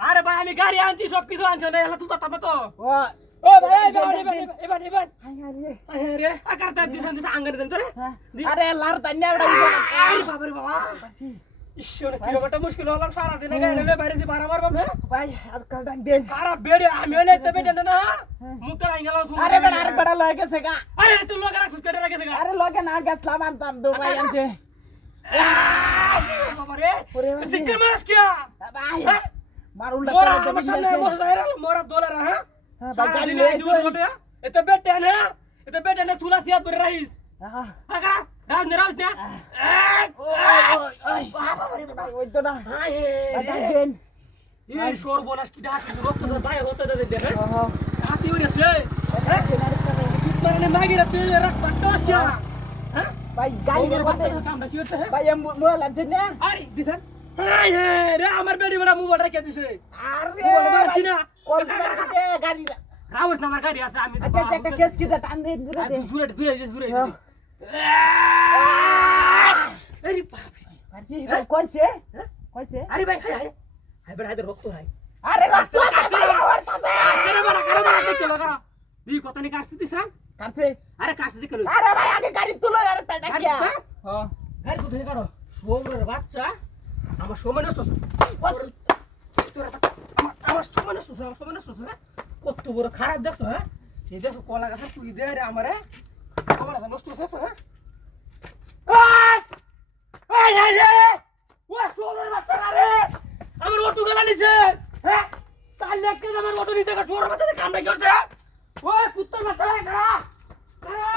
আরে ভাই আমি গাড়ি আনছি সব কিছু আনছি না এলা তুই তামে তো ও ভাই এবার আরে আকার তে দিছন দিছ আঙ্গারে দেন তোরে আরে লার তান্যা বড় আরে বাবা রে বাবা ঈশ্বর কিলোমিটার মুশকিল হলো সারা দিন গাড়ি বাইরে দি বারা মারবাম না ভাই আর কাল ডাক দেন কারা বেড়ে আমি হইলে তে বেড়ে না মুখটা আইঙ্গাল শুন আরে বেড়া আর বেড়া লয়ে গেছে গা আরে তুই লোক রাখছিস কেটে রাখে গা আরে লগে না গেছলাম আনতাম দো ভাই আনছে বাবা রে সিক্কর মাস কিয়া ভাই মারুল মোরা আমার সামনে বসে যায় মোরা দোলে রা হ্যাঁ ভাই গাড়ি নিয়ে আইছো এতে বেটে না চুলা সিয়াত করে রাইস আগা রাজ না বাবা রে ভাই ওই তো না হাই ডাক দেন এই সর বোনাস কি ডাক রক্ত তো বাইরে হতে দে দে হ্যাঁ হাতি হইছে হ্যাঁ মানে মাগিরা তুই রাখ পাট্টাস কিয়া হ্যাঁ ভাই গাড়ি এর বাদে কামটা কি হচ্ছে ভাই মোবাইল আনছে না আরে দিছেন হাই রে আমার বেডি বড় মোবাইল রেখে দিছে আরে মোবাইল বাঁচি না কল করে গাড়ি রাউস না আমার গাড়ি আছে আমি আচ্ছা একটা কেস কি দা টান দে জুরে আরে বাপ রে ভাই কইছে কইছে আরে ভাই হাই বড় হাইদের রক্ত হাই আরে রক্ত ওরতাছে আরে বড় দেখতে লাগা দি কত নি কাটতে দিছান কাটছে আরে কাটতে দেখলো আরে ভাই আগে গাড়ি তুলো আরে পেটা কি হ্যাঁ গাড়ি তো ধরে করো সোমরের বাচ্চা আমার সময় নষ্ট আমার সময় নষ্ট কত বড় খারাপ দেখছো হ্যাঁ এই দেখো কলা গাছ তুই দে রে আমারে আমার নষ্ট হচ্ছে হ্যাঁ এই রে ও সোমরের বাচ্চা রে আমার অটো গলা নিছে হ্যাঁ তার লেগে আমার অটো নিছে সোমরের বাচ্চা কামড়ে করছে ও কুত্তার বাচ্চা কারা